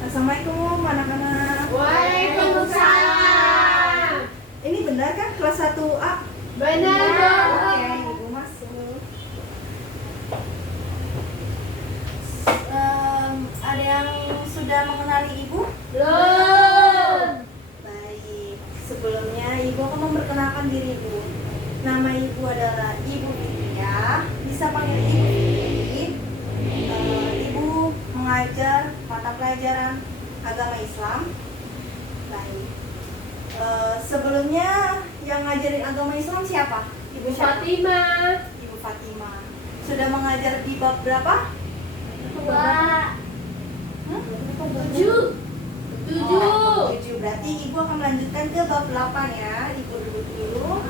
Assalamualaikum anak-anak. Waalaikumsalam. Ini benar kan kelas 1A? Benar, Oke, Bu. ibu masuk. Ada yang sudah mengenali ibu? Belum. Baik. Sebelumnya ibu akan memperkenalkan diri ibu. Nama ibu adalah Ibu Fitria. Bisa panggil Ibu Fitri. Ibu mengajar mata pelajaran agama Islam. Baik. Sebelumnya yang ngajarin agama Islam siapa? Ibu siapa? Fatimah. Ibu Fatimah. Sudah mengajar di bab berapa? 2. Hmm? 7. 7. Oh, 7. Berarti ibu akan melanjutkan ke bab 8 ya. Ibu duduk dulu.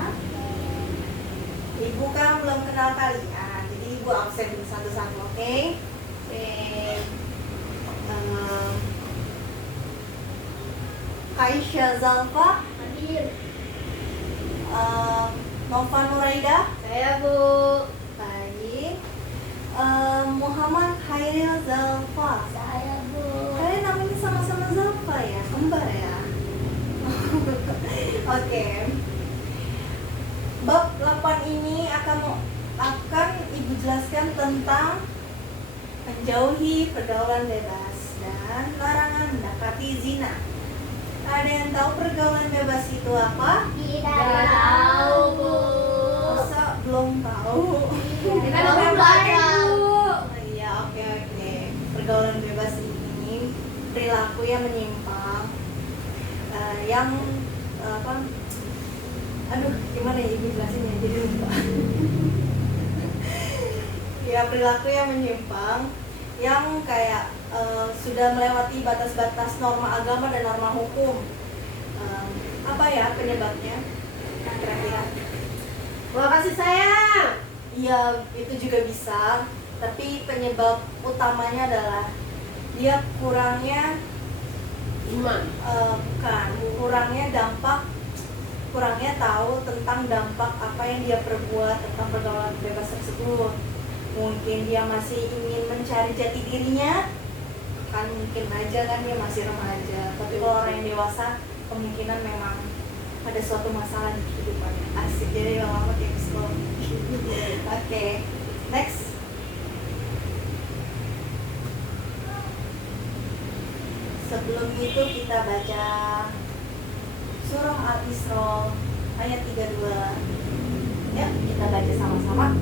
Ibu kan belum kenal kalian, jadi ibu absen dulu satu-satu, oke? Kaisha Zalfa, Hadir. Nova Nuraida, Saya, Bu. baik. Muhammad Hairil Zalfa. Saya, Bu. Kalian namanya sama-sama Zalfa ya, kembar ya. Oke. Bab 8 ini akan ibu jelaskan tentang menjauhi pergaulan bebas dan larangan mendekati zina. Ada yang tahu pergaulan bebas itu apa? Tidak tahu, Bu. Masa belum tahu? Kita belum baca, Bu. Oh iya, oke. Pergaulan bebas ini perilaku yang menyimpang, yang gimana ya ibu jelasinnya, jadi lupa. Ya, perilaku yang menyimpang, yang kayak sudah melewati batas-batas norma agama dan norma hukum. Apa ya penyebabnya? Kira-kira? Makasih, sayang. Iya, itu juga bisa. Tapi penyebab utamanya adalah dia kurangnya Iman. kurangnya tahu tentang dampak apa yang dia perbuat tentang pergaulan bebas tersebut. Mungkin dia masih ingin mencari jati dirinya, kan mungkin aja kan dia masih remaja. Tapi kalau orang yang dewasa, kemungkinan memang ada suatu masalah di kehidupannya. Asik, jadi lama-lama kayak psikologi. Oke, next. Sebelum itu kita baca Surah Al-Isra ayat 32. Ya, kita baca sama-sama.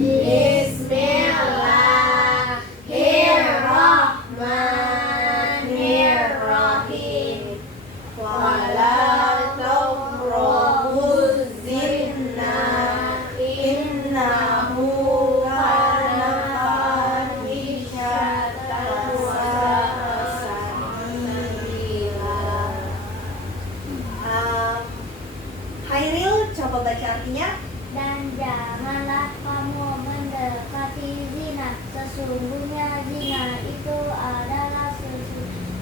Bismillahirrahmanirrahim. Wala taqrabuz zina innahu kana fahishatan wa sabila. Hairil, coba baca artinya. Dan janganlah kamu mendekati zina. Sesungguhnya zina itu adalah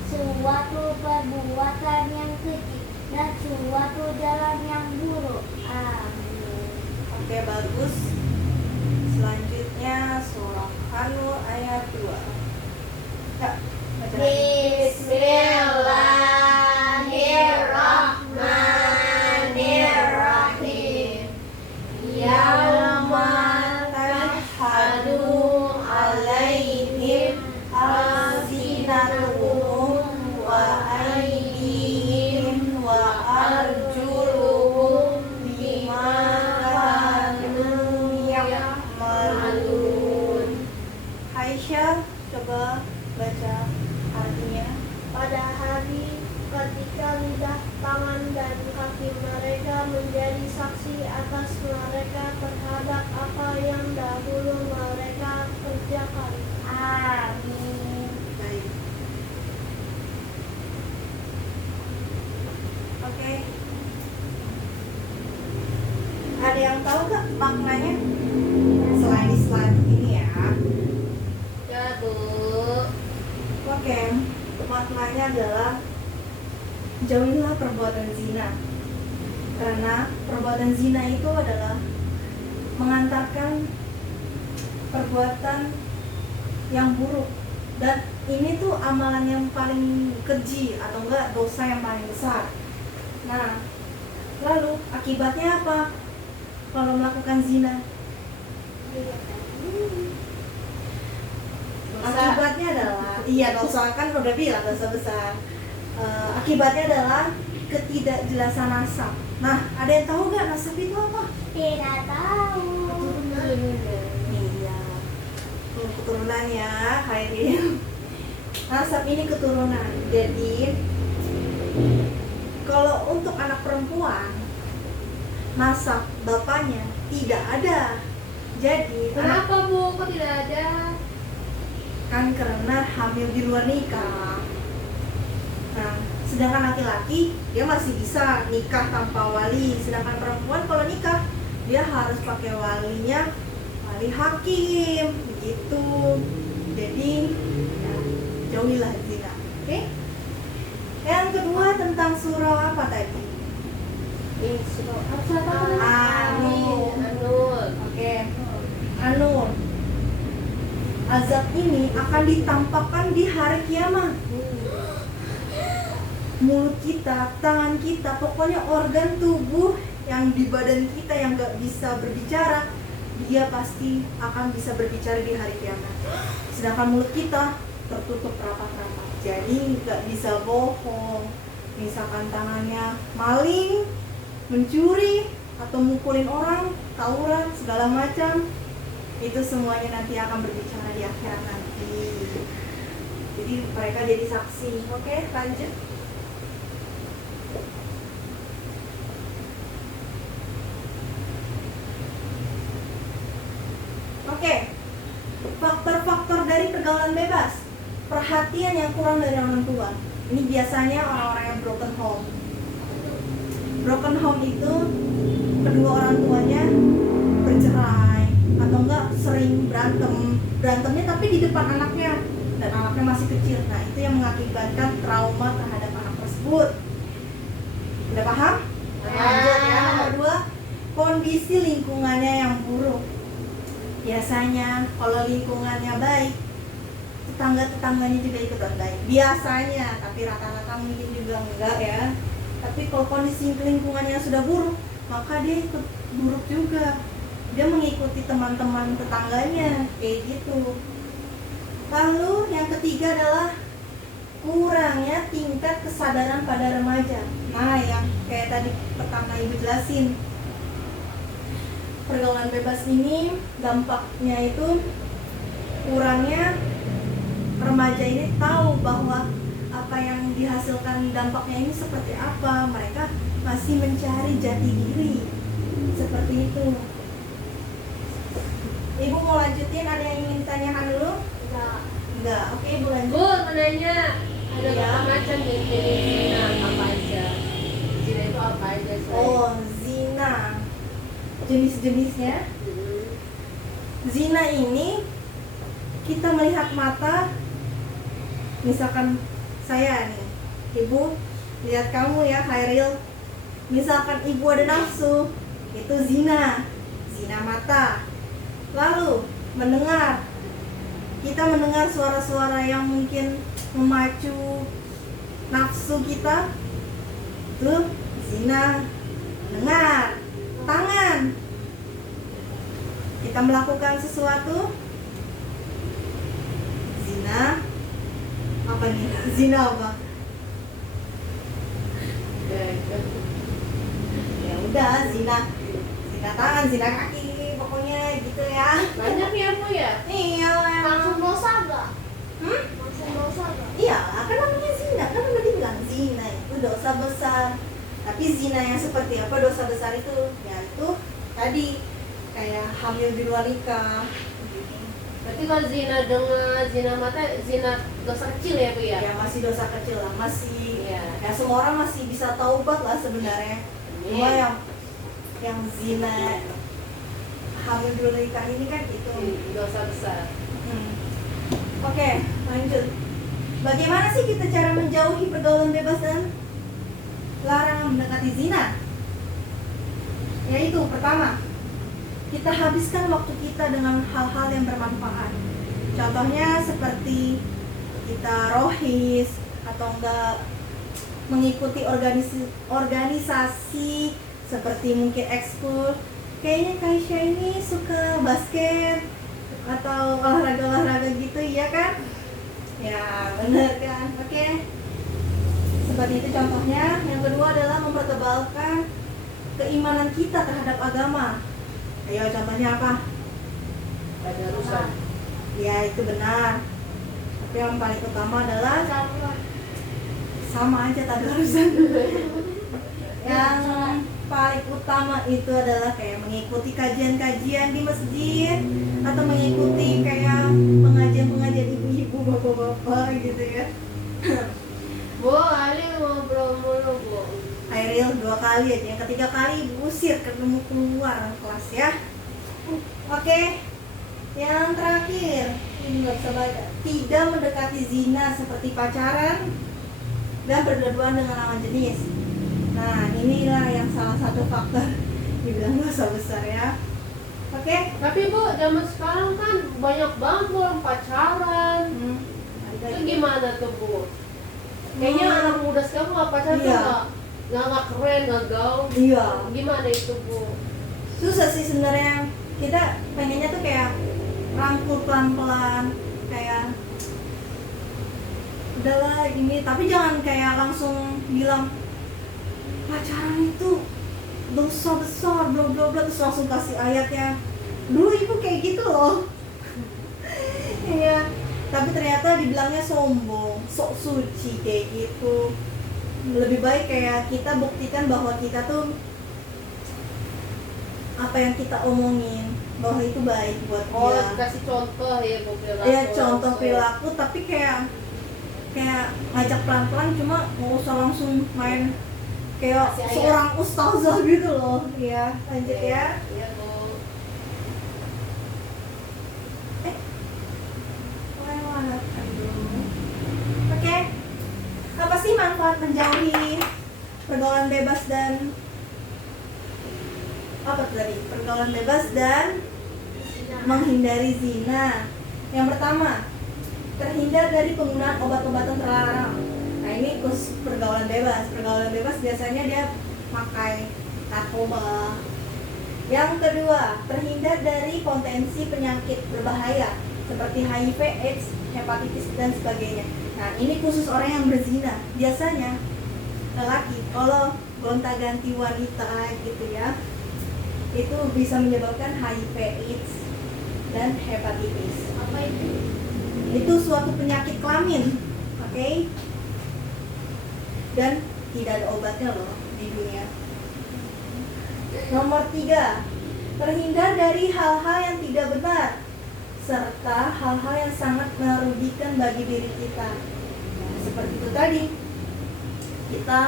suatu perbuatan yang keji dan suatu jalan yang buruk. Amin. Oke, bagus. Selanjutnya surah An-Nur ayat 2. Ya, baca lagi. Bismillahirrahmanirrahim. Yauma tashhadu alaihim alsinatuhum wa aydihim wa arjuluhum bima kanu ya'malun. Aisyah, coba baca artinya. Pada hari ketika lidah, tangan, dan kaki mereka menjadi saksi atas mereka terhadap apa yang dahulu mereka kerjakan. Amin. Baik. Oke. Ada yang tahu nggak maknanya? Selain di slide ini ya. Ya, Bu. Oke. Maknanya adalah jauhilah perbuatan zina. Karena perbuatan zina itu adalah mengantarkan perbuatan yang buruk Dan ini tuh amalan yang paling keji atau enggak dosa yang paling besar. Nah, lalu akibatnya apa kalau melakukan zina? Akibatnya adalah, iya dosa kan udah bilang dosa besar. Akibatnya adalah ketidakjelasan nasab. Nah, ada yang tahu nggak nasab itu apa? Tidak tahu. Iya, keturunannya Khairil. Nasab ini keturunan. Jadi kalau untuk anak perempuan, nasab bapaknya tidak ada. Jadi Kenapa Bu? Kok tidak ada? kan karena hamil di luar nikah. Nah, sedangkan laki-laki dia masih bisa nikah tanpa wali, sedangkan perempuan kalau nikah dia harus pakai walinya, wali hakim, begitu. Jadi ya, jauhilah zina. Oke? Yang kedua tentang surah apa tadi? Anul. Oke. Anun. Azab ini akan ditampakkan di hari kiamat. Mulut kita, tangan kita, pokoknya organ tubuh yang di badan kita yang gak bisa berbicara, dia pasti akan bisa berbicara di hari kiamat. Sedangkan mulut kita tertutup rapat-rapat, jadi gak bisa bohong. Misalkan tangannya maling, mencuri, atau mukulin orang, tawuran, segala macam, itu semuanya nanti akan berbicara di akhirat nanti. Jadi mereka jadi saksi. Oke, lanjut. Oke, faktor-faktor dari pergaulan bebas. Perhatian yang kurang dari orang tua. Ini biasanya orang-orang yang broken home. Broken home itu kedua orang tuanya bercerai atau enggak sering berantemnya tapi di depan anaknya dan anaknya masih kecil. Nah, itu yang mengakibatkan trauma terhadap anak tersebut. Udah paham? Lanjut ya, nomor 2, kondisi lingkungannya yang buruk. Biasanya kalau lingkungannya baik, tetangga-tetangganya juga ikutan baik. Biasanya, tapi rata-rata mungkin juga enggak ya. Tapi kalau kondisi lingkungannya sudah buruk, maka dia ikut buruk juga. Dia mengikuti teman-teman tetangganya, kayak gitu. Lalu yang ketiga adalah kurangnya tingkat kesadaran pada remaja. Nah, yang kayak tadi pertama Ibu jelasin, pergaulan bebas ini dampaknya itu kurangnya remaja ini tahu bahwa apa yang dihasilkan dampaknya ini seperti apa. Mereka masih mencari jati diri, seperti itu. Ibu mau lanjutin, ada yang ingin ditanyakan dulu? Enggak. Oke, Ibu lanjut. Bu, mau nanya, ada Iya. berapa macam nih jenis zina, apa aja? Zina itu apa aja? Oh, zina. Jenis-jenisnya. Zina ini kita melihat mata. Misalkan saya nih, Ibu lihat kamu ya, Khairil. Misalkan Ibu ada nafsu, itu zina. Zina mata. Lalu mendengar, kita mendengar suara-suara yang mungkin memacu nafsu kita, itu zina. Mendengar. Tangan, kita melakukan sesuatu, zina. Apa nih? Zina apa? Ya udah, zina. Zina tangan, zina kaki, pokoknya gitu ya. Banyak ya Bu ya? Iya, Langsung dosa gak? Hmm? Langsung dosa gak? Iya, kan namanya zina, kan udah dibilang zina itu dosa besar. Tapi zina yang seperti apa dosa besar itu? Ya itu tadi kayak hamil di luar nikah. Gitu. Berarti kalau zina dengan zina mata, zina dosa kecil ya Bu ya? Ya masih dosa kecil lah, masih Iya. ya semua orang masih bisa taubat lah sebenarnya. Cuma yang zina hamil di luar nikah ini kan itu. Dosa besar. Oke, lanjut. Bagaimana sih kita cara menjauhi pergaulan bebas dan larangan mendekati zina? Yaitu pertama, kita habiskan waktu kita dengan hal-hal yang bermanfaat. Contohnya seperti kita rohis atau enggak mengikuti organisasi seperti mungkin ekskul. Kayaknya Kaisya ini suka basket atau olahraga gitu, iya kan? Ya bener kan? Oke. Seperti itu contohnya. Yang kedua adalah mempertebalkan keimanan kita terhadap agama. Ayo contohnya apa? Tadarusan. Ya itu benar. Tapi yang paling utama adalah sama aja tadarusan. Yang paling utama itu adalah kayak mengikuti kajian-kajian di masjid atau mengikuti kayak pengajian-pengajian ibu-ibu, bapak-bapak gitu ya. Bu, Ali ngobrol mulu, Bu. Airil 2 kali aja, yang ketiga kali usir ketemu keluar kelas ya. Oke. Yang terakhir, ini nggak bisa baca. Tidak mendekati zina seperti pacaran dan berduaan dengan lawan jenis. Nah, inilah yang salah satu faktor dibilang dosa besar ya. Oke. Tapi Bu, zaman sekarang kan banyak banget Bu orang pacaran. Itu gimana tuh Bu? Kayaknya anak muda sekarang nggak pacaran Iya. tuh nggak keren, nggak gaul. Iya. Gimana itu Bu? Susah sih sebenarnya. Kita pengennya tuh kayak rangkul pelan-pelan, kayak udahlah ini, tapi jangan kayak langsung bilang pacaran itu dosa besar, bla bla bla, terus langsung kasih ayatnya. Dulu ibu kayak gitu loh. Iya, tapi ternyata dibilangnya sombong, sok suci kayak gitu. Lebih baik kayak kita buktikan bahwa kita tuh apa yang kita omongin bahwa itu baik buat Oh, dia. kasih contoh ya Bu perilaku. Ya contoh perilaku, tapi kayak ngajak pelan-pelan, cuma nggak usah langsung main kayak Kasih ayat. seorang ustazah gitu loh. Iya, lanjut ya. Iya Bu. Lewat. Aduh. Oke. Apa sih manfaat menjauhi pergaulan bebas dan apa tadi? Pergaulan bebas dan menghindari zina. Yang pertama, terhindar dari penggunaan obat-obatan terlarang. Nah, ini khusus pergaulan bebas. Pergaulan bebas biasanya dia pakai narkoba. Yang kedua, terhindar dari potensi penyakit berbahaya seperti HIV, AIDS, hepatitis dan sebagainya. Nah, ini khusus orang yang berzina. Biasanya lelaki kalau gonta-ganti wanita gitu ya, itu bisa menyebabkan HIV, AIDS dan hepatitis. Apa itu? Itu suatu penyakit kelamin, oke? Dan tidak ada obatnya loh di dunia. Nomor 3, terhindar dari hal-hal yang tidak benar serta hal-hal yang sangat merugikan bagi diri kita. Nah, seperti itu tadi, kita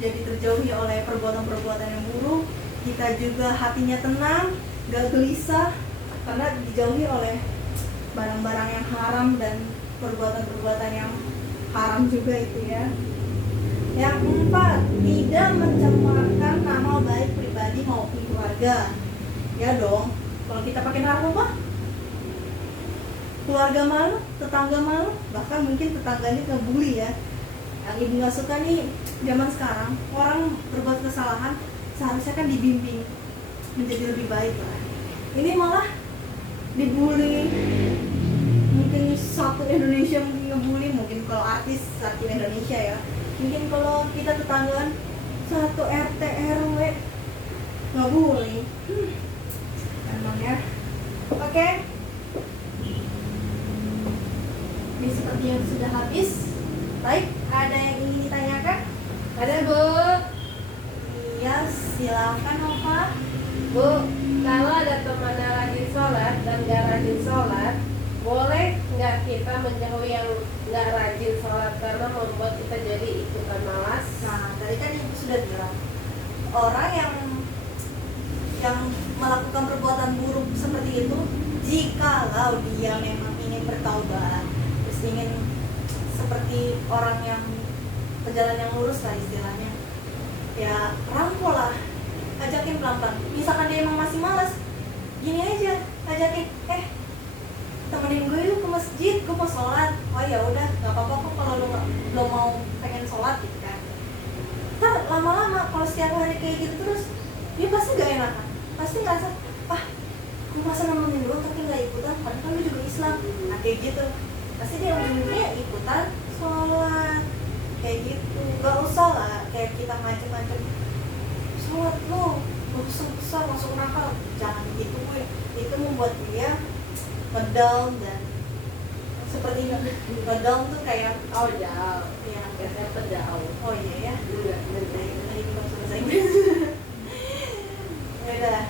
jadi terjauhi oleh perbuatan-perbuatan yang buruk. Kita juga hatinya tenang, gak gelisah karena dijauhi oleh barang-barang yang haram dan perbuatan-perbuatan yang haram juga itu ya. Yang 4, tidak mencemarkan nama baik pribadi maupun keluarga. Ya dong, kalau kita pakai narkoba, keluarga malu, tetangga malu, bahkan mungkin tetangganya ngebully ya. Yang ibu nggak suka nih zaman sekarang, orang berbuat kesalahan seharusnya kan dibimbing menjadi lebih baik lah. Ini malah dibully. Mungkin satu Indonesia mungkin ngebully, mungkin kalau artis satu Indonesia ya. Mungkin kalau kita tetanggaan satu RT RW ngebully. Emang ya. Oke. Ini seperti yang sudah habis. Baik, ada yang ingin ditanyakan? Ada Bu. Iya, silakan Nova. Bu, kalau ada teman yang rajin sholat dan gak rajin sholat, boleh nggak kita menjauhi yang nggak rajin sholat karena membuat kita jadi ikutan malas? Nah, tadi kan ibu sudah bilang orang yang melakukan perbuatan buruk seperti itu, jikalau dia memang ingin bertaubat, terus ingin seperti orang yang berjalan yang lurus lah istilahnya, ya rangkul lah, ajakin pelan-pelan. Misalkan dia emang masih malas, gini aja, ajakin, temenin gue yuk ke masjid, gue mau sholat. Oh ya udah, nggak apa-apa kok kalau lo mau pengen sholat gitu kan. Ntar lama-lama kalau setiap hari kayak gitu terus, dia pasti gak enakan, pasti ngerasa, wah, gue masa nemenin lo tapi nggak ikutan, padahal kan lo juga Islam. Nah kayak gitu, pasti dia ujung-ujungnya ikutan sholat kayak gitu. Gak usah lah kayak kita macem-macem sholat lo besar masuk neraka, jangan gitu gue. Itu membuat dia ngedown dan seperti ngedown tuh kayak Oh jauh. ya, Biasanya jauh. oh iya ya, Enggak, nah itu tadi bahasa Inggris. Ya udah,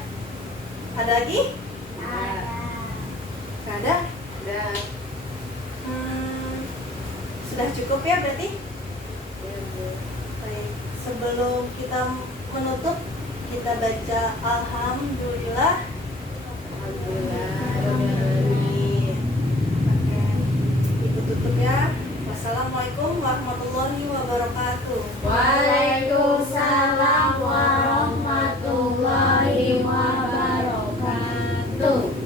ada lagi? Gak ada? Dan Sudah cukup ya berarti? Baik, sebelum kita menutup, kita baca Alhamdulillah. alhamdulillah. Amin. Oke, ibu tutup ya. Wassalamualaikum warahmatullahi wabarakatuh. Waalaikumsalam warahmatullahi wabarakatuh.